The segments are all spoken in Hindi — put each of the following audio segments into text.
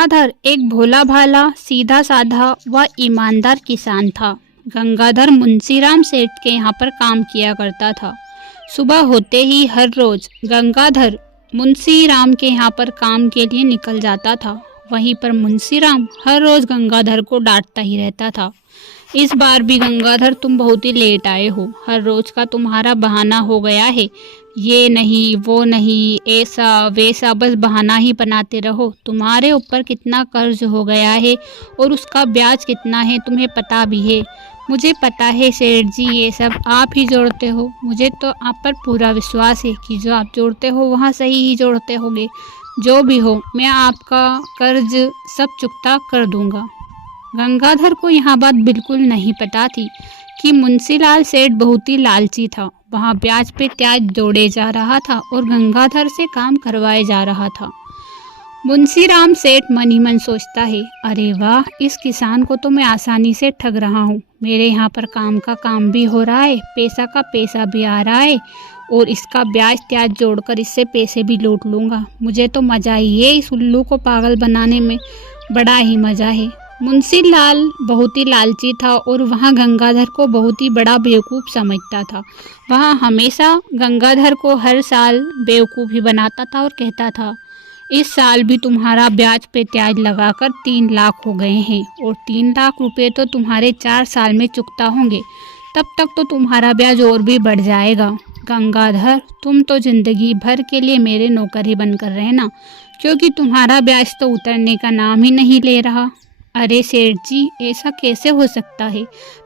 गंगाधर एक भोला भाला सीधा साधा व ईमानदार किसान था। गंगाधर मुंशीराम सेठ के यहाँ पर काम किया करता था। सुबह होते ही हर रोज गंगाधर मुंशीराम के यहाँ पर काम के लिए निकल जाता था। वहीं पर मुंशीराम हर रोज गंगाधर को डांटता ही रहता था। इस बार भी गंगाधर तुम बहुत ही लेट आए हो। हर रोज का तुम्हारा बहाना हो गया है। ये नहीं वो नहीं ऐसा वैसा बस बहाना ही बनाते रहो। तुम्हारे ऊपर कितना कर्ज हो गया है और उसका ब्याज कितना है तुम्हें पता भी है। मुझे पता है सेठ जी, ये सब आप ही जोड़ते हो। मुझे तो आप पर पूरा विश्वास है कि जो आप जोड़ते हो वहाँ सही ही जोड़ते होगे। जो भी हो मैं आपका कर्ज सब चुकता कर दूंगा। गंगाधर को यह बात बिल्कुल नहीं पता थी कि मुंशीलाल सेठ बहुत ही लालची था। वहाँ ब्याज पे ब्याज जोड़े जा रहा था और गंगाधर से काम करवाए जा रहा था। मुंशीराम सेठ मन ही मन सोचता है, अरे वाह, इस किसान को तो मैं आसानी से ठग रहा हूँ। मेरे यहाँ पर काम का काम भी हो रहा है, पैसा का पैसा भी आ रहा है और इसका ब्याज त्याज जोड़कर इससे पैसे भी लूट लूँगा। मुझे तो मज़ा ही है, इस उल्लू को पागल बनाने में बड़ा ही मज़ा है। मुंशीलाल बहुत ही लालची था और वहाँ गंगाधर को बहुत ही बड़ा बेवकूफ़ समझता था। वहाँ हमेशा गंगाधर को हर साल बेवकूफ़ ही बनाता था और कहता था, इस साल भी तुम्हारा ब्याज पे ब्याज लगाकर 3 लाख हो गए हैं और 3 लाख रुपए तो तुम्हारे 4 साल में चुकता होंगे। तब तक तो तुम्हारा ब्याज और भी बढ़ जाएगा। गंगाधर, तुम तो जिंदगी भर के लिए मेरे नौकर ही बनकर रहना, क्योंकि तुम्हारा ब्याज तो उतरने का नाम ही नहीं ले रहा। अरे सेठ जी, ऐसा कैसे हो सकता है?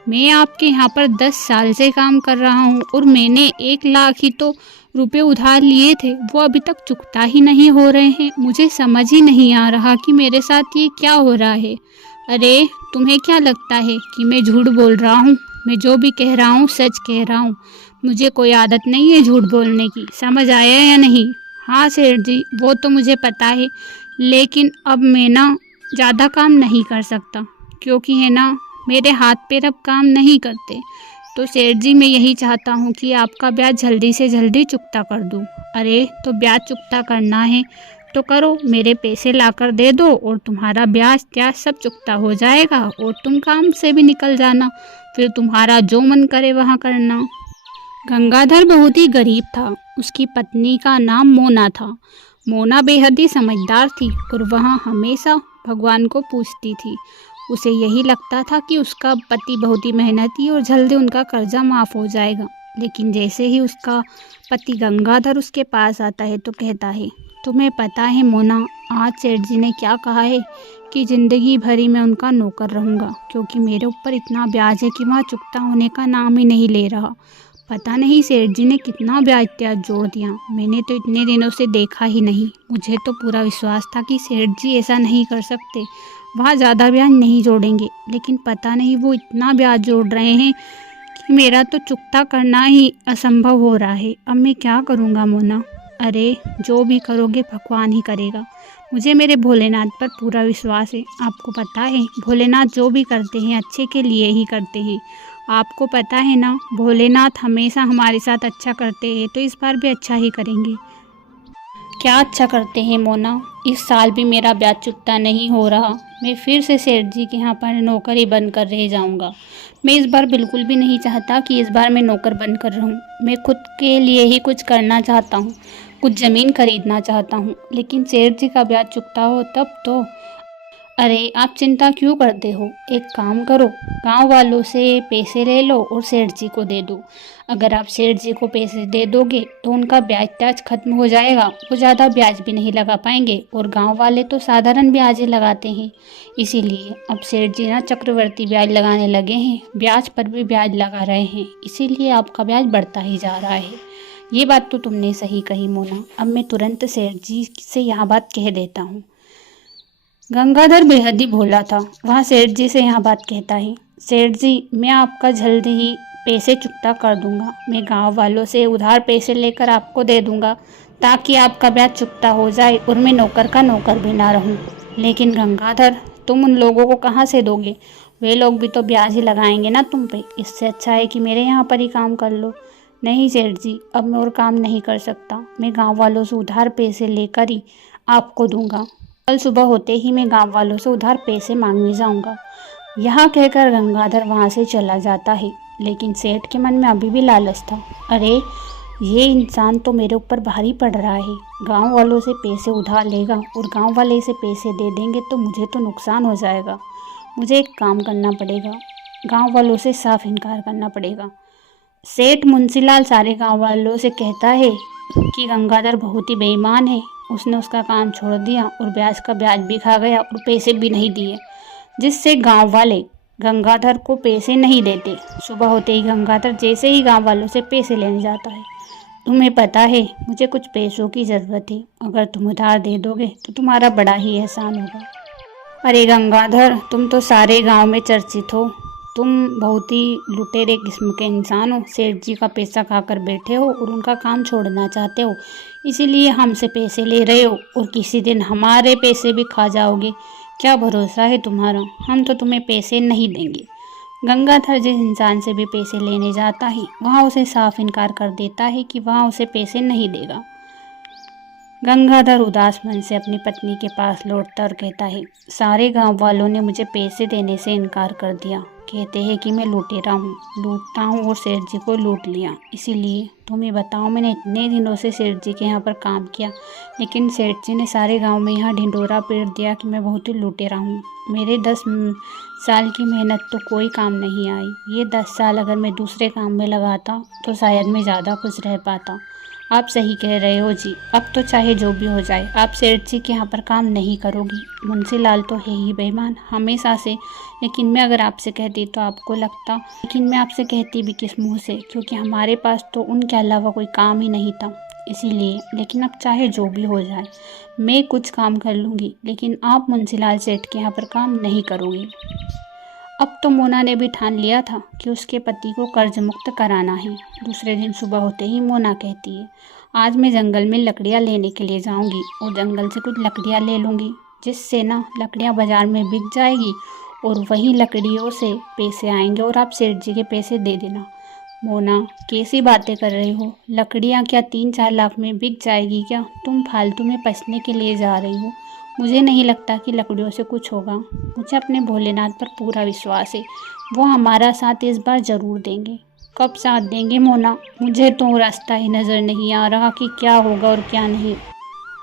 मैं आपके यहाँ पर 10 साल से काम कर रहा हूँ और मैंने 1 लाख ही तो रुपए उधार लिए थे, वो अभी तक चुकता ही नहीं हो रहे हैं। मुझे समझ ही नहीं आ रहा कि मेरे साथ ये क्या हो रहा है। अरे तुम्हें क्या लगता है कि मैं झूठ बोल रहा हूँ? मैं जो भी कह रहा हूँ सच कह रहा हूँ। मुझे कोई आदत नहीं है झूठ बोलने की। समझ आया या नहीं? हाँ सेठ जी, वो तो मुझे पता है, लेकिन अब मैं ना ज़्यादा काम नहीं कर सकता, क्योंकि है ना मेरे हाथ पैर अब काम नहीं करते। तो सेठ जी, मैं यही चाहता हूँ कि आपका ब्याज जल्दी से जल्दी चुकता कर दूँ। अरे तो ब्याज चुकता करना है तो करो, मेरे पैसे लाकर दे दो और तुम्हारा ब्याज त्याज सब चुकता हो जाएगा और तुम काम से भी निकल जाना। फिर तुम्हारा जो मन करे वहाँ करना। गंगाधर बहुत ही गरीब था। उसकी पत्नी का नाम मोना था। मोना बेहद ही समझदार थी और वह हमेशा भगवान को पूजती थी। उसे यही लगता था कि उसका पति बहुत ही मेहनती और जल्दी उनका कर्जा माफ़ हो जाएगा। लेकिन जैसे ही उसका पति गंगाधर उसके पास आता है तो कहता है, तुम्हें पता है मोना, आज सेठ जी ने क्या कहा है कि ज़िंदगी भरी मैं उनका नौकर रहूँगा, क्योंकि मेरे ऊपर इतना ब्याज है कि वह चुकता होने का नाम ही नहीं ले रहा। पता नहीं सेठ जी ने कितना ब्याज त्याज जोड़ दिया, मैंने तो इतने दिनों से देखा ही नहीं। मुझे तो पूरा विश्वास था कि सेठ जी ऐसा नहीं कर सकते, वहाँ ज़्यादा ब्याज नहीं जोड़ेंगे, लेकिन पता नहीं वो इतना ब्याज जोड़ रहे हैं कि मेरा तो चुकता करना ही असंभव हो रहा है। अब मैं क्या करूँगा मोना? अरे जो भी करोगे भगवान ही करेगा। मुझे मेरे भोलेनाथ पर पूरा विश्वास है। आपको पता है भोलेनाथ जो भी करते हैं अच्छे के लिए ही करते हैं। आपको पता है ना, भोलेनाथ हमेशा हमारे साथ अच्छा करते हैं, तो इस बार भी अच्छा ही करेंगे। क्या अच्छा करते हैं मोना? इस साल भी मेरा ब्याज चुकता नहीं हो रहा। मैं फिर से सेठ जी के यहाँ पर नौकरी बनकर रह जाऊँगा। मैं इस बार बिल्कुल भी नहीं चाहता कि इस बार मैं नौकर बनकर रहूँ। मैं खुद के लिए ही कुछ करना चाहता हूँ, कुछ ज़मीन खरीदना चाहता हूँ, लेकिन सेठ जी का ब्याज चुकता हो तब तो। अरे आप चिंता क्यों करते हो? एक काम करो, गांव वालों से पैसे ले लो और सेठ जी को दे दो। अगर आप सेठ जी को पैसे दे दोगे तो उनका ब्याज त्याज खत्म हो जाएगा, वो ज़्यादा ब्याज भी नहीं लगा पाएंगे और गांव वाले तो साधारण ब्याज ही लगाते हैं। इसीलिए अब सेठ जी ना चक्रवर्ती ब्याज लगाने लगे हैं, ब्याज पर भी ब्याज लगा रहे हैं, इसीलिए आपका ब्याज बढ़ता ही जा रहा है। ये बात तो तुमने सही कही मोना। अब मैं तुरंत सेठ जी से यह बात कह देता हूँ। गंगाधर बेहद ही भोला था। वह सेठ जी से यह बात कहता है, सेठ जी मैं आपका जल्द ही पैसे चुकता कर दूंगा। मैं गांव वालों से उधार पैसे लेकर आपको दे दूंगा ताकि आपका ब्याज चुकता हो जाए और मैं नौकर का नौकर भी ना रहूं। लेकिन गंगाधर, तुम उन लोगों को कहाँ से दोगे? वे लोग भी तो ब्याज ही लगाएंगे ना तुम पे। इससे अच्छा है कि मेरे यहाँ पर ही काम कर लो। नहीं सेठ जी, अब मैं और काम नहीं कर सकता। मैं गाँव वालों से उधार पैसे लेकर ही आपको दूंगा। कल सुबह होते ही मैं गांव वालों से उधार पैसे मांगने जाऊंगा। यहाँ कहकर गंगाधर वहां से चला जाता है। लेकिन सेठ के मन में अभी भी लालच था। अरे, ये इंसान तो मेरे ऊपर भारी पड़ रहा है। गांव वालों से पैसे उधार लेगा और गांव वाले इसे पैसे दे देंगे तो मुझे तो नुकसान हो जाएगा। मुझे एक काम करना पड़ेगा, गांव वालों से साफ इनकार करना पड़ेगा। सेठ मुंशीलाल सारे गांव वालों से कहता है कि गंगाधर बहुत ही बेईमान है। उसने उसका काम छोड़ दिया और ब्याज का ब्याज भी खा गया और पैसे भी नहीं दिए, जिससे गांव वाले गंगाधर को पैसे नहीं देते। सुबह होते ही गंगाधर जैसे ही गांव वालों से पैसे लेने जाता है। तुम्हें पता है, मुझे कुछ पैसों की ज़रूरत है। अगर तुम उधार दे दोगे तो तुम्हारा बड़ा ही एहसान होगा। अरे गंगाधर, तुम तो सारे गांव में चर्चित हो। तुम बहुत ही लुटेरे किस्म के इंसान हो। सेठ जी का पैसा खाकर बैठे हो और उनका काम छोड़ना चाहते हो, इसीलिए हमसे पैसे ले रहे हो और किसी दिन हमारे पैसे भी खा जाओगे। क्या भरोसा है तुम्हारा? हम तो तुम्हें पैसे नहीं देंगे। गंगाधर जिस इंसान से भी पैसे लेने जाता है वहाँ उसे साफ इनकार कर देता है कि वहाँ उसे पैसे नहीं देगा। गंगाधर उदास मन से अपनी पत्नी के पास लौटता और कहता है, सारे गांव वालों ने मुझे पैसे देने से इनकार कर दिया। कहते हैं कि मैं लुटेरा हूँ, लूटता हूँ और सेठ जी को लूट लिया। इसीलिए तुम्हें बताओ, मैंने इतने दिनों से सेठ जी के यहाँ पर काम किया, लेकिन सेठ जी ने सारे गांव में यहाँ ढिंढोरा पीट दिया कि मैं बहुत ही लुटेरा हूँ। मेरे 10 साल की मेहनत तो कोई काम नहीं आई। ये 10 साल अगर मैं दूसरे काम में लगाता तो शायद मैं ज़्यादा खुश रह पाता। आप सही कह रहे हो जी। अब तो चाहे जो भी हो जाए, आप सेठ जी के यहाँ पर काम नहीं करोगी। मुंशीलाल तो है ही बेईमान हमेशा से। लेकिन मैं अगर आपसे कहती तो आपको लगता, लेकिन मैं आपसे कहती भी किस मुंह से, क्योंकि हमारे पास तो उनके अलावा कोई काम ही नहीं था, इसीलिए। लेकिन अब चाहे जो भी हो जाए, मैं कुछ काम कर लूँगी, लेकिन आप मुंशीलाल सेठ के यहाँ पर काम नहीं करोगी। अब तो मोना ने भी ठान लिया था कि उसके पति को कर्ज मुक्त कराना है। दूसरे दिन सुबह होते ही मोना कहती है, आज मैं जंगल में लकड़ियाँ लेने के लिए जाऊंगी और जंगल से कुछ लकड़ियाँ ले लूँगी, जिससे ना लकड़ियाँ बाजार में बिक जाएगी और वही लकड़ियों से पैसे आएंगे और आप सेठ जी के पैसे दे देना। मोना, कैसी बातें कर रही हो? लकड़ियाँ क्या 3-4 लाख में बिक जाएगी क्या? तुम फालतू में पसने के लिए जा रही हो। मुझे नहीं लगता कि लकड़ियों से कुछ होगा। मुझे अपने भोलेनाथ पर पूरा विश्वास है, वो हमारा साथ इस बार ज़रूर देंगे। कब साथ देंगे मोना? मुझे तो रास्ता ही नज़र नहीं आ रहा कि क्या होगा और क्या नहीं।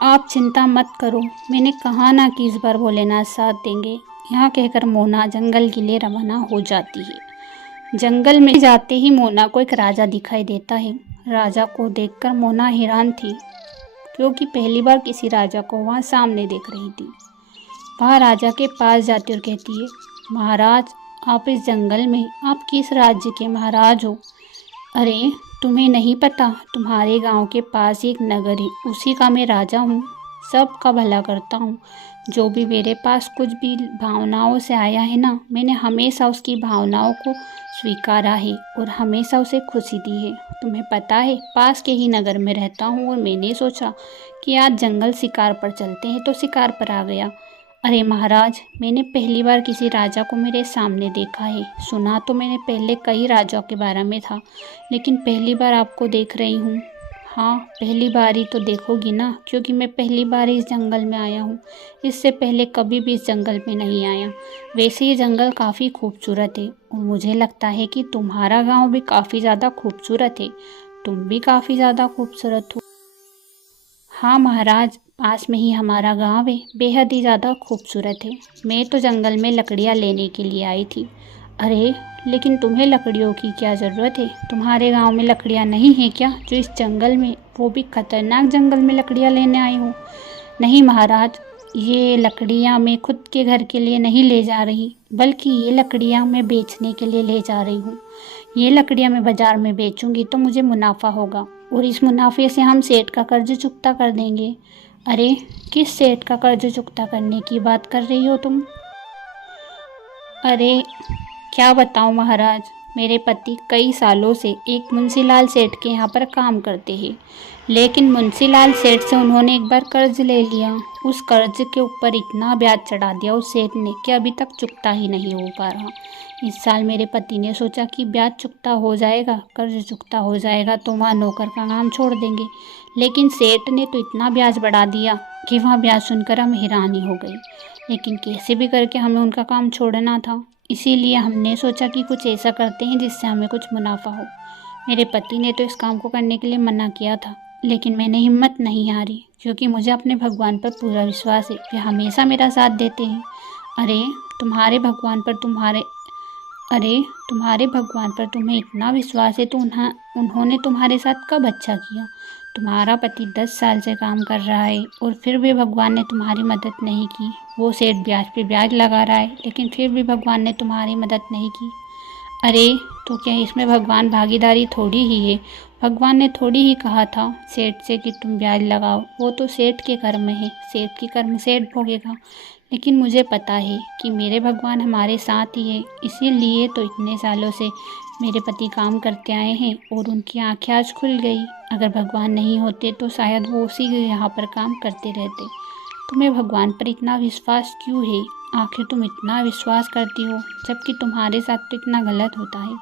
आप चिंता मत करो, मैंने कहा ना कि इस बार भोलेनाथ साथ देंगे। यहाँ कहकर मोना जंगल के लिए रवाना हो जाती है। जंगल में जाते ही मोना को एक राजा दिखाई देता है। राजा को देखकर मोना हैरान थी, क्योंकि पहली बार किसी राजा को वहाँ सामने देख रही थी। वहाँ राजा के पास जाती और कहती है, महाराज, आप इस जंगल में आप किस राज्य के महाराज हो? अरे, तुम्हें नहीं पता, तुम्हारे गांव के पास एक नगर है, उसी का मैं राजा हूँ। सबका भला करता हूँ। जो भी मेरे पास कुछ भी भावनाओं से आया है ना, मैंने हमेशा उसकी भावनाओं को स्वीकारा है और हमेशा उसे खुशी दी है। तुम्हें पता है, पास के ही नगर में रहता हूँ और मैंने सोचा कि आज जंगल शिकार पर चलते हैं तो शिकार पर आ गया। अरे महाराज, मैंने पहली बार किसी राजा को मेरे सामने देखा है। सुना तो मैंने पहले कई राजाओं के बारे में था, लेकिन पहली बार आपको देख रही हूँ। हाँ, पहली बार ही तो देखोगी ना, क्योंकि मैं पहली बार इस जंगल में आया हूँ। इससे पहले कभी भी इस जंगल में नहीं आया। वैसे ये जंगल काफ़ी खूबसूरत है और मुझे लगता है कि तुम्हारा गांव भी काफ़ी ज़्यादा खूबसूरत है। तुम भी काफ़ी ज़्यादा खूबसूरत हो। हाँ महाराज, पास में ही हमारा गांव है, बेहद ही ज़्यादा खूबसूरत है। मैं तो जंगल में लकड़ियाँ लेने के लिए आई थी। अरे, लेकिन तुम्हें लकड़ियों की क्या ज़रूरत है? तुम्हारे गांव में लकड़ियाँ नहीं हैं क्या, जो इस जंगल में, वो भी खतरनाक जंगल में लकड़ियाँ लेने आई हो? नहीं महाराज, ये लकड़ियाँ मैं खुद के घर के लिए नहीं ले जा रही, बल्कि ये लकड़ियाँ मैं बेचने के लिए ले जा रही हूँ। ये लकड़ियाँ मैं बाज़ार में बेचूंगी तो मुझे मुनाफा होगा और इस मुनाफे से हम सेठ का कर्ज चुकता कर देंगे। अरे, किस सेठ का कर्ज चुकता करने की बात कर रही हो तुम? अरे, क्या बताऊं महाराज, मेरे पति कई सालों से एक मुंशीलाल सेठ के यहाँ पर काम करते हैं, लेकिन मुंशीलाल सेठ से उन्होंने एक बार कर्ज ले लिया। उस कर्ज के ऊपर इतना ब्याज चढ़ा दिया उस सेठ ने कि अभी तक चुकता ही नहीं हो पा रहा। इस साल मेरे पति ने सोचा कि ब्याज चुकता हो जाएगा, कर्ज चुकता हो जाएगा तो वहाँ नौकर का काम छोड़ देंगे, लेकिन सेठ ने तो इतना ब्याज बढ़ा दिया कि वह ब्याज सुनकर हम हैरान ही हो गए। लेकिन कैसे भी करके हमें उनका काम छोड़ना था, इसीलिए हमने सोचा कि कुछ ऐसा करते हैं जिससे हमें कुछ मुनाफा हो। मेरे पति ने तो इस काम को करने के लिए मना किया था, लेकिन मैंने हिम्मत नहीं हारी, क्योंकि मुझे अपने भगवान पर पूरा विश्वास है। वे हमेशा मेरा साथ देते हैं। अरे तुम्हारे भगवान पर तुम्हारे अरे तुम्हारे भगवान पर तुम्हें इतना विश्वास है तो उन्होंने तुम्हारे साथ कब अच्छा किया? तुम्हारा पति 10 साल से काम कर रहा है और फिर भी भगवान ने तुम्हारी मदद नहीं की। वो सेठ ब्याज पे ब्याज लगा रहा है, लेकिन फिर भी भगवान ने तुम्हारी मदद नहीं की। अरे तो क्या इसमें भगवान भागीदारी थोड़ी ही है? भगवान ने थोड़ी ही कहा था सेठ से कि तुम ब्याज लगाओ। वो तो सेठ के कर्म है, सेठ के कर्म सेठ भोगेगा। लेकिन मुझे पता है कि मेरे भगवान हमारे साथ ही है, इसीलिए तो इतने सालों से मेरे पति काम करते आए हैं और उनकी आंखें आज खुल गई। अगर भगवान नहीं होते तो शायद वो उसी यहाँ पर काम करते रहते। तुम्हें भगवान पर इतना विश्वास क्यों है? आखिर तुम इतना विश्वास करती हो जबकि तुम्हारे साथ तो इतना गलत होता है।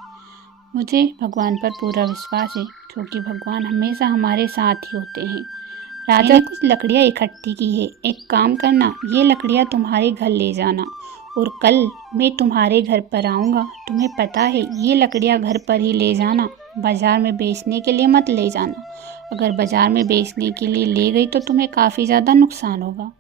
मुझे भगवान पर पूरा विश्वास है, क्योंकि भगवान हमेशा हमारे साथ ही होते हैं। राजा ने कुछ लकड़ियाँ इकट्ठी की है। एक काम करना, ये लकड़ियाँ तुम्हारे घर ले जाना और कल मैं तुम्हारे घर पर आऊँगा। तुम्हें पता है ये लकड़ियाँ घर पर ही ले जाना, बाज़ार में बेचने के लिए मत ले जाना। अगर बाज़ार में बेचने के लिए ले गई तो तुम्हें काफ़ी ज़्यादा नुकसान होगा।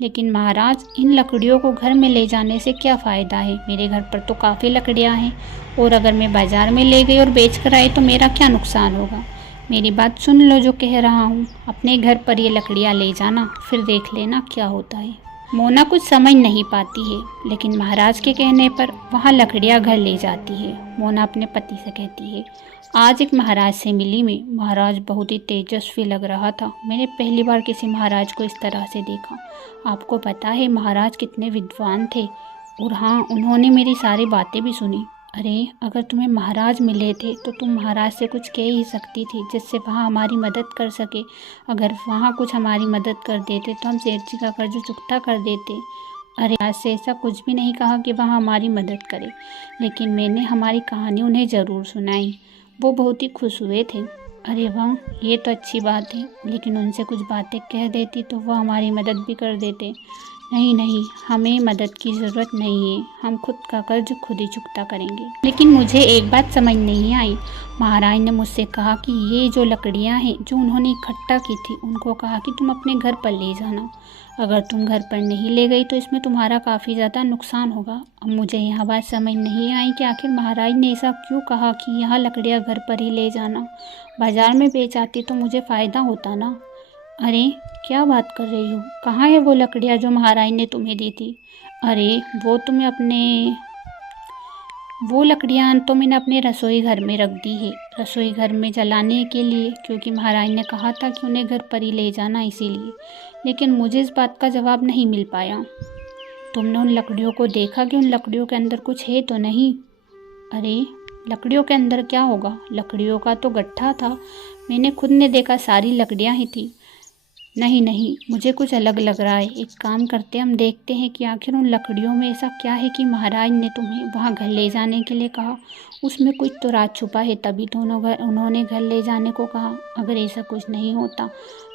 लेकिन महाराज, इन लकड़ियों को घर में ले जाने से क्या फ़ायदा है? मेरे घर पर तो काफ़ी लकड़ियाँ हैं और अगर मैं बाज़ार में ले गई और बेच कर आई तो मेरा क्या नुकसान होगा? मेरी बात सुन लो जो कह रहा हूँ। अपने घर पर ये लकड़ियाँ ले जाना, फिर देख लेना क्या होता है। मोना कुछ समझ नहीं पाती है, लेकिन महाराज के कहने पर वहाँ लकड़ियाँ घर ले जाती है। मोना अपने पति से कहती है, आज एक महाराज से मिली मैं। महाराज बहुत ही तेजस्वी लग रहा था। मैंने पहली बार किसी महाराज को इस तरह से देखा। आपको पता है महाराज कितने विद्वान थे, और हाँ, उन्होंने मेरी सारी बातें भी सुनी। अरे अगर तुम्हें महाराज मिले थे तो तुम महाराज से कुछ कह ही सकती थी, जिससे वहाँ हमारी मदद कर सके। अगर वहाँ कुछ हमारी मदद कर देते तो हम सेठ जी का कर्ज चुकता कर देते। अरे आज से ऐसा कुछ भी नहीं कहा कि वहाँ हमारी मदद करे, लेकिन मैंने हमारी कहानी उन्हें ज़रूर सुनाई। वो बहुत ही खुश हुए थे। अरे वाह, ये तो अच्छी बात है, लेकिन उनसे कुछ बातें कह देती तो वह हमारी मदद भी कर देते। नहीं नहीं, हमें मदद की ज़रूरत नहीं है, हम खुद का कर्ज खुद ही चुकता करेंगे। लेकिन मुझे एक बात समझ नहीं आई। महाराज ने मुझसे कहा कि ये जो लकड़ियाँ हैं जो उन्होंने इकट्ठा की थी, उनको कहा कि तुम अपने घर पर ले जाना। अगर तुम घर पर नहीं ले गई तो इसमें तुम्हारा काफ़ी ज़्यादा नुकसान होगा। अब मुझे यह बात समझ नहीं आई कि आखिर महाराज ने ऐसा क्यों कहा कि यहाँ लकड़ियाँ घर पर ही ले जाना। बाज़ार में बेच आती तो मुझे फ़ायदा होता ना। अरे क्या बात कर रही हो? कहाँ है वो लकड़ियाँ जो महाराज ने तुम्हें दी थी? अरे वो लकड़ियाँ तो मैंने अपने रसोई घर में रख दी है, रसोई घर में जलाने के लिए, क्योंकि महाराज ने कहा था कि उन्हें घर पर ही ले जाना, इसीलिए। लेकिन मुझे इस बात का जवाब नहीं मिल पाया। तुमने उन लकड़ियों को देखा कि उन लकड़ियों के अंदर कुछ है तो नहीं? अरे लकड़ियों के अंदर क्या होगा? लकड़ियों का तो गट्ठा था, मैंने खुद ने देखा, सारी लकड़ियाँ ही थी। नहीं नहीं, मुझे कुछ अलग लग रहा है। एक काम करते हैं, हम देखते हैं कि आखिर उन लकड़ियों में ऐसा क्या है कि महाराज ने तुम्हें वहाँ घर ले जाने के लिए कहा। उसमें कुछ तो राज छुपा है, तभी तो उन्होंने घर ले जाने को कहा। अगर ऐसा कुछ नहीं होता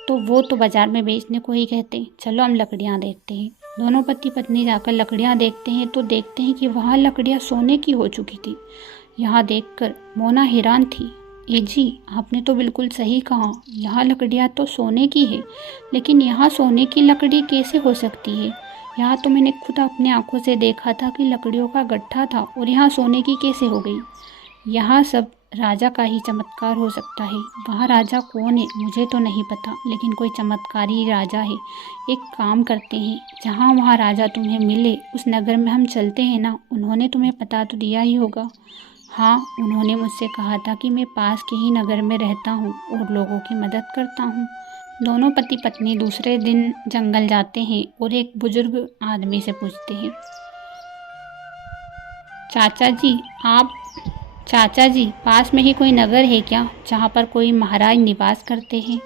तो वो तो बाज़ार में बेचने को ही कहते। चलो हम लकड़ियाँ देखते हैं। दोनों पति पत्नी जाकर लकड़ियाँ देखते हैं तो देखते हैं कि वहाँ लकड़ियाँ सोने की हो चुकी थी। यहाँ देखकर मोना हैरान थी। ए जी, आपने तो बिल्कुल सही कहा, यहाँ लकड़ियाँ तो सोने की है, लेकिन यहाँ सोने की लकड़ी कैसे हो सकती है? यहाँ तो मैंने खुद अपने आंखों से देखा था कि लकड़ियों का गट्ठा था, और यहाँ सोने की कैसे हो गई? यहाँ सब राजा का ही चमत्कार हो सकता है। वहाँ राजा कौन है मुझे तो नहीं पता, लेकिन कोई चमत्कारी राजा है। एक काम करते हैं, जहाँ वहाँ राजा तुम्हें मिले उस नगर में हम चलते हैं ना। उन्होंने तुम्हें पता तो दिया ही होगा। हाँ, उन्होंने मुझसे कहा था कि मैं पास के ही नगर में रहता हूँ और लोगों की मदद करता हूँ। दोनों पति पत्नी दूसरे दिन जंगल जाते हैं और एक बुजुर्ग आदमी से पूछते हैं, चाचा जी, पास में ही कोई नगर है क्या जहाँ पर कोई महाराज निवास करते हैं?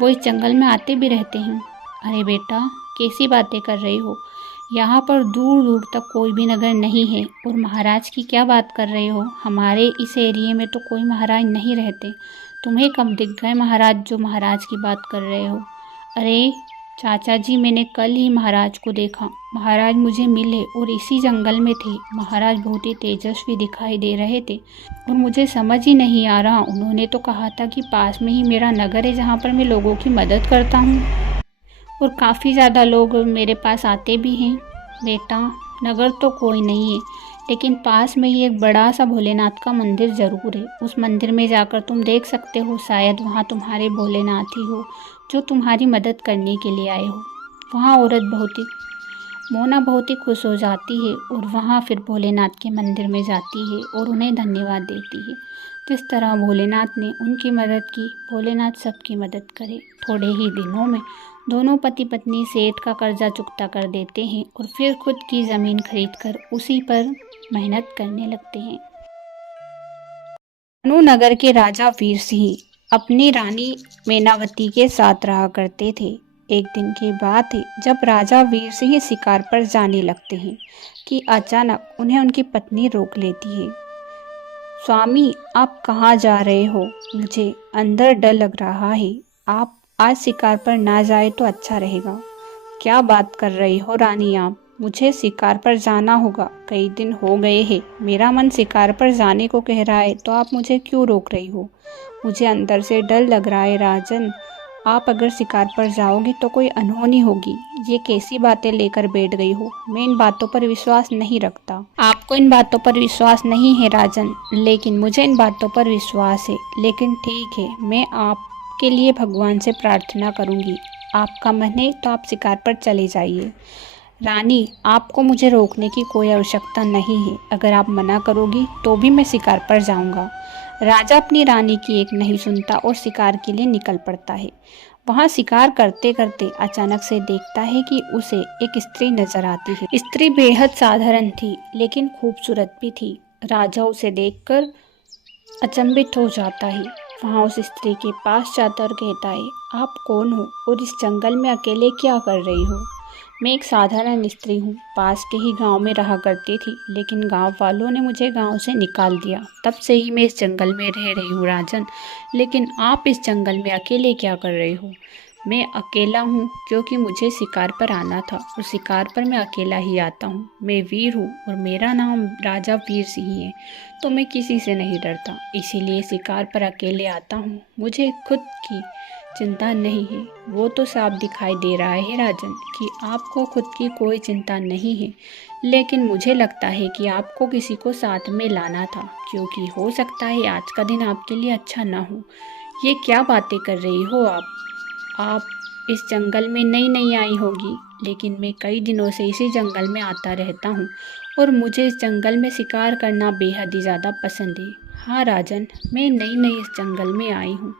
वो इस जंगल में आते भी रहते हैं। अरे बेटा, कैसी बातें कर रही हो? यहाँ पर दूर दूर तक कोई भी नगर नहीं है, और महाराज की क्या बात कर रहे हो? हमारे इस एरिए में तो कोई महाराज नहीं रहते। तुम्हें कब दिख गए महाराज जो महाराज की बात कर रहे हो? अरे चाचा जी, मैंने कल ही महाराज को देखा। महाराज मुझे मिले और इसी जंगल में थे। महाराज बहुत ही तेजस्वी दिखाई दे रहे थे और मुझे समझ ही नहीं आ रहा। उन्होंने तो कहा था कि पास में ही मेरा नगर है जहाँ पर मैं लोगों की मदद करता हूँ और काफ़ी ज़्यादा लोग मेरे पास आते भी हैं। बेटा, नगर तो कोई नहीं है, लेकिन पास में ही एक बड़ा सा भोलेनाथ का मंदिर ज़रूर है। उस मंदिर में जाकर तुम देख सकते हो, शायद वहाँ तुम्हारे भोलेनाथ ही हो जो तुम्हारी मदद करने के लिए आए हो। वहाँ मोना बहुत ही खुश हो जाती है और वहाँ फिर भोलेनाथ के मंदिर में जाती है और उन्हें धन्यवाद देती है। जिस तरह भोलेनाथ ने उनकी मदद की, भोलेनाथ सबकी मदद करे। थोड़े ही दिनों में दोनों पति पत्नी सेठ का कर्जा चुकता कर देते हैं और फिर खुद की ज़मीन खरीदकर उसी पर मेहनत करने लगते हैं। नगर के राजा वीर सिंह अपनी रानी मेनावती के साथ रहा करते थे। एक दिन की बात है जब राजा वीर सिंह शिकार पर जाने लगते हैं कि अचानक उन्हें उनकी पत्नी रोक लेती है। स्वामी, आप कहाँ जा रहे हो? मुझे अंदर डर लग रहा है। आप आज शिकार पर ना जाए तो अच्छा रहेगा। क्या बात कर रही हो रानी आप? मुझे शिकार पर जाना होगा। कई दिन हो गए हैं, मेरा मन शिकार पर जाने को कह रहा है, तो आप मुझे क्यों रोक रही हो? मुझे अंदर से डर लग रहा है राजन। आप अगर शिकार पर जाओगी तो कोई अनहोनी होगी। ये कैसी बातें लेकर बैठ गई हो? मैं इन बातों पर विश्वास नहीं रखता। आपको इन बातों पर विश्वास नहीं है राजन, लेकिन मुझे इन बातों पर विश्वास है। लेकिन ठीक है, मैं आपके लिए भगवान से प्रार्थना करूंगी। आपका मन है तो आप शिकार पर चले जाइए। रानी, आपको मुझे रोकने की कोई आवश्यकता नहीं है। अगर आप मना करोगी तो भी मैं शिकार पर जाऊंगा। राजा अपनी रानी की एक नहीं सुनता और शिकार के लिए निकल पड़ता है। वहाँ शिकार करते करते अचानक से देखता है कि उसे एक स्त्री नजर आती है। स्त्री बेहद साधारण थी लेकिन खूबसूरत भी थी। राजा उसे देखकर अचंभित हो जाता है। वहाँ उस स्त्री के पास जाता और कहता है, आप कौन हो और इस जंगल में अकेले क्या कर रही हो? मैं एक साधारण स्त्री हूँ, पास के ही गांव में रहा करती थी, लेकिन गांव वालों ने मुझे गांव से निकाल दिया। तब से ही मैं इस जंगल में रह रही हूँ राजन। लेकिन आप इस जंगल में अकेले क्या कर रहे हो? मैं अकेला हूँ क्योंकि मुझे शिकार पर आना था और शिकार पर मैं अकेला ही आता हूँ। मैं वीर हूँ और मेरा नाम राजा वीर सिंह है, तो मैं किसी से नहीं डरता, इसीलिए शिकार पर अकेले आता हूँ। मुझे खुद की चिंता नहीं है। वो तो साफ दिखाई दे रहा है राजन कि आपको खुद की कोई चिंता नहीं है, लेकिन मुझे लगता है कि आपको किसी को साथ में लाना था, क्योंकि हो सकता है आज का दिन आपके लिए अच्छा ना हो। ये क्या बातें कर रही हो आप इस जंगल में नई आई होगी, लेकिन मैं कई दिनों से इसी जंगल में आता रहता हूँ और मुझे इस जंगल में शिकार करना बेहद ही ज़्यादा पसंद है। हाँ राजन, मैं नई इस जंगल में आई हूँ,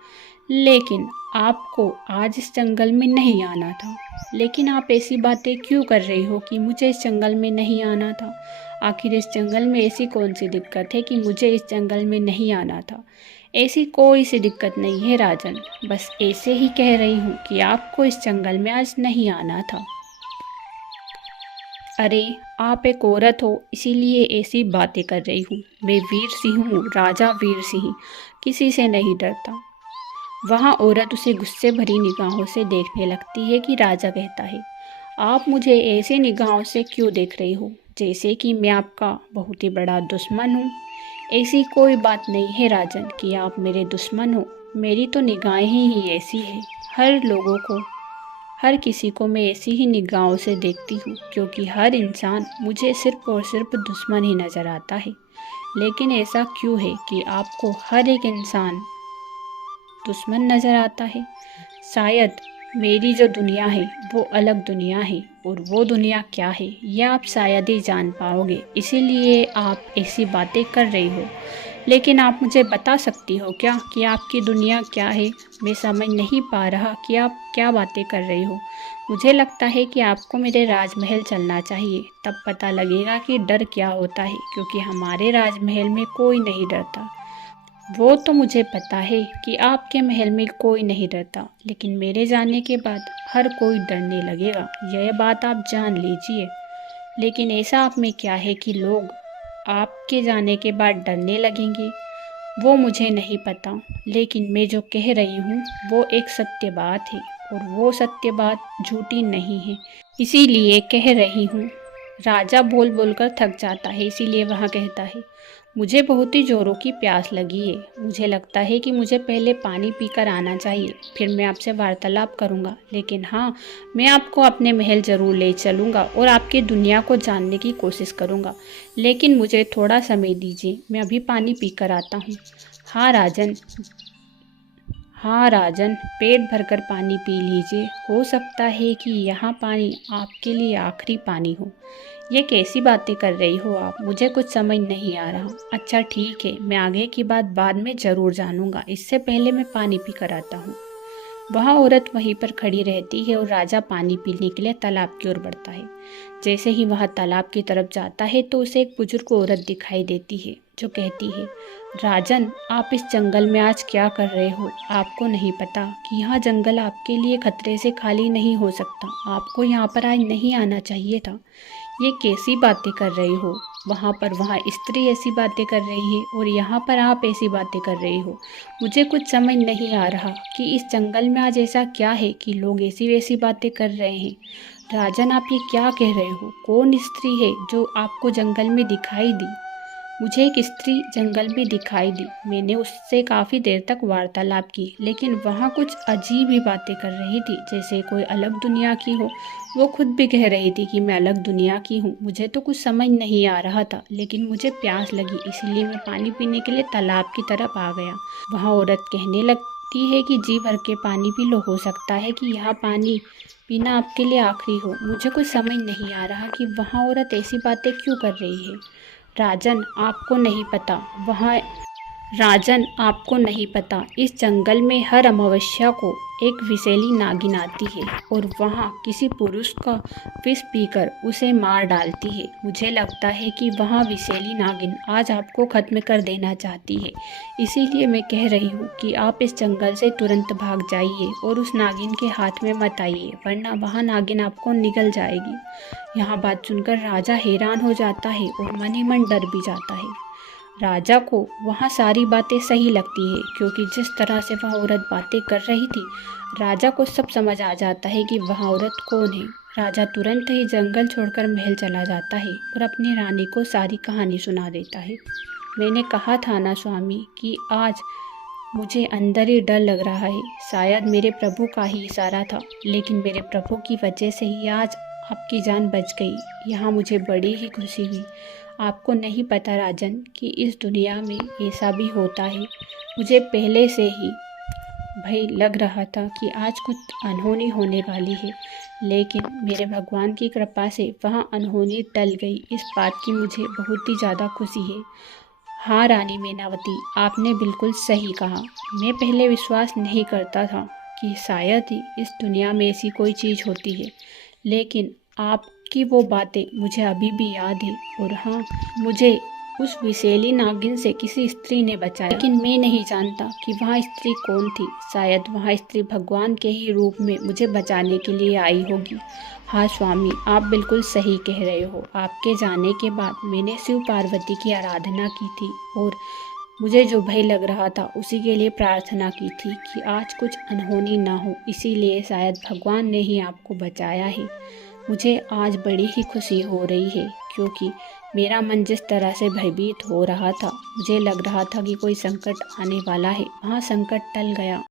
लेकिन आपको आज इस जंगल में नहीं आना था। लेकिन आप ऐसी बातें क्यों कर रही हो कि मुझे इस जंगल में नहीं आना था? आखिर इस जंगल में ऐसी कौन सी दिक्कत है कि मुझे इस जंगल में नहीं आना था? ऐसी कोई सी दिक्कत नहीं है राजन, बस ऐसे ही कह रही हूँ कि आपको इस जंगल में आज नहीं आना था। अरे, आप एक औरत हो, इसीलिए ऐसी बातें कर रही हूँ। मैं वीर सिंह हूँ, राजा वीर सिंह, किसी से नहीं डरता। वहाँ औरत उसे गुस्से भरी निगाहों से देखने लगती है कि राजा कहता है, आप मुझे ऐसे निगाहों से क्यों देख रही हो, जैसे कि मैं आपका बहुत ही बड़ा दुश्मन हूँ। ऐसी कोई बात नहीं है राजन कि आप मेरे दुश्मन हो। मेरी तो निगाहें ही ऐसी है। हर किसी को मैं ऐसी ही निगाहों से देखती हूँ, क्योंकि हर इंसान मुझे सिर्फ और सिर्फ दुश्मन ही नज़र आता है। लेकिन ऐसा क्यों है कि आपको हर एक इंसान दुश्मन नज़र आता है? शायद मेरी जो दुनिया है वो अलग दुनिया है, और वो दुनिया क्या है यह आप शायद ही जान पाओगे, इसीलिए आप ऐसी बातें कर रही हो। लेकिन आप मुझे बता सकती हो क्या कि आपकी दुनिया क्या है? मैं समझ नहीं पा रहा कि आप क्या बातें कर रही हो। मुझे लगता है कि आपको मेरे राजमहल चलना चाहिए, तब पता लगेगा कि डर क्या होता है, क्योंकि हमारे राजमहल में कोई नहीं डरता। वो तो मुझे पता है कि आपके महल में कोई नहीं डरता, लेकिन मेरे जाने के बाद हर कोई डरने लगेगा, यह बात आप जान लीजिए। लेकिन ऐसा आप में क्या है कि लोग आपके जाने के बाद डरने लगेंगे? वो मुझे नहीं पता, लेकिन मैं जो कह रही हूँ वो एक सत्य बात है और वो सत्य बात झूठी नहीं है, इसीलिए कह रही हूँ। राजा बोल बोल कर थक जाता है, इसीलिए वह कहता है, मुझे बहुत ही ज़ोरों की प्यास लगी है। मुझे लगता है कि मुझे पहले पानी पीकर आना चाहिए, फिर मैं आपसे वार्तालाप करूँगा। लेकिन हाँ, मैं आपको अपने महल ज़रूर ले चलूँगा और आपकी दुनिया को जानने की कोशिश करूँगा। लेकिन मुझे थोड़ा समय दीजिए, मैं अभी पानी पीकर आता हूँ। हाँ राजन, हाँ राजन, पेट भरकर पानी पी लीजिए। हो सकता है कि यहाँ पानी आपके लिए आखिरी पानी हो। ये कैसी बातें कर रही हो आप? मुझे कुछ समझ नहीं आ रहा। अच्छा ठीक है, मैं आगे की बात बाद में ज़रूर जानूंगा। इससे पहले मैं पानी पी कर आता हूँ। वह औरत वहीं पर खड़ी रहती है और राजा पानी पीने के लिए तालाब की ओर बढ़ता है। जैसे ही वह तालाब की तरफ जाता है तो उसे एक बुजुर्ग औरत दिखाई देती है जो कहती है, राजन, आप इस जंगल में आज क्या कर रहे हो? आपको नहीं पता कि यह जंगल आपके लिए खतरे से खाली नहीं हो सकता। आपको यहाँ पर आज नहीं आना चाहिए था। ये कैसी बातें कर रही हो? वहाँ पर वहाँ स्त्री ऐसी बातें कर रही है और यहाँ पर आप ऐसी बातें कर रही हो। मुझे कुछ समझ नहीं आ रहा कि इस जंगल में आज ऐसा क्या है कि लोग ऐसी वैसी बातें कर रहे हैं। राजन, आप ये क्या कह रहे हो? कौन स्त्री है जो आपको जंगल में दिखाई दी? मुझे एक स्त्री जंगल में दिखाई दी। मैंने उससे काफ़ी देर तक वार्तालाप की, लेकिन वहाँ कुछ अजीब ही बातें कर रही थी, जैसे कोई अलग दुनिया की हो। वो खुद भी कह रही थी कि मैं अलग दुनिया की हूँ। मुझे तो कुछ समझ नहीं आ रहा था, लेकिन मुझे प्यास लगी, इसलिए मैं पानी पीने के लिए तालाब की तरफ आ गया। वहाँ औरत कहने लगती है कि जी भर के पानी पी लो, हो सकता है कि यह पानी पीना आपके लिए आखिरी हो। मुझे कुछ समझ नहीं आ रहा कि वहाँ औरत ऐसी बातें क्यों कर रही है। राजन, आपको नहीं पता, वहाँ राजन, आपको नहीं पता, इस जंगल में हर अमावस्या को एक विषैली नागिन आती है और वहाँ किसी पुरुष का विष पीकर उसे मार डालती है। मुझे लगता है कि वहाँ विषैली नागिन आज आपको खत्म कर देना चाहती है। इसीलिए मैं कह रही हूँ कि आप इस जंगल से तुरंत भाग जाइए और उस नागिन के हाथ में मत आइए, वरना वहाँ नागिन आपको निगल जाएगी। यहाँ बात सुनकर राजा हैरान हो जाता है और मन ही मन डर भी जाता है। राजा को वहाँ सारी बातें सही लगती है, क्योंकि जिस तरह से वह औरत बातें कर रही थी, राजा को सब समझ आ जाता है कि वह औरत कौन है। राजा तुरंत ही जंगल छोड़कर महल चला जाता है और अपनी रानी को सारी कहानी सुना देता है। मैंने कहा था ना स्वामी कि आज मुझे अंदर ही डर लग रहा है। शायद मेरे प्रभु का ही इशारा था, लेकिन मेरे प्रभु की वजह से ही आज आपकी जान बच गई। यहाँ मुझे बड़ी ही खुशी हुई। आपको नहीं पता राजन कि इस दुनिया में ऐसा भी होता है। मुझे पहले से ही भय लग रहा था कि आज कुछ अनहोनी होने वाली है, लेकिन मेरे भगवान की कृपा से वह अनहोनी टल गई। इस बात की मुझे बहुत ही ज़्यादा खुशी है। हाँ रानी मैनावती, आपने बिल्कुल सही कहा। मैं पहले विश्वास नहीं करता था कि शायद ही इस दुनिया में ऐसी कोई चीज़ होती है, लेकिन आपकी वो बातें मुझे अभी भी याद है। और हाँ, मुझे उस विषैली नागिन से किसी स्त्री ने बचाया, लेकिन मैं नहीं जानता कि वह स्त्री कौन थी। शायद वह स्त्री भगवान के ही रूप में मुझे बचाने के लिए आई होगी। हाँ स्वामी, आप बिल्कुल सही कह रहे हो। आपके जाने के बाद मैंने शिव पार्वती की आराधना की थी और मुझे जो भय लग रहा था उसी के लिए प्रार्थना की थी कि आज कुछ अनहोनी ना हो। इसीलिए शायद भगवान ने ही आपको बचाया है। मुझे आज बड़ी ही खुशी हो रही है, क्योंकि मेरा मन जिस तरह से भयभीत हो रहा था, मुझे लग रहा था कि कोई संकट आने वाला है, वहाँ संकट टल गया।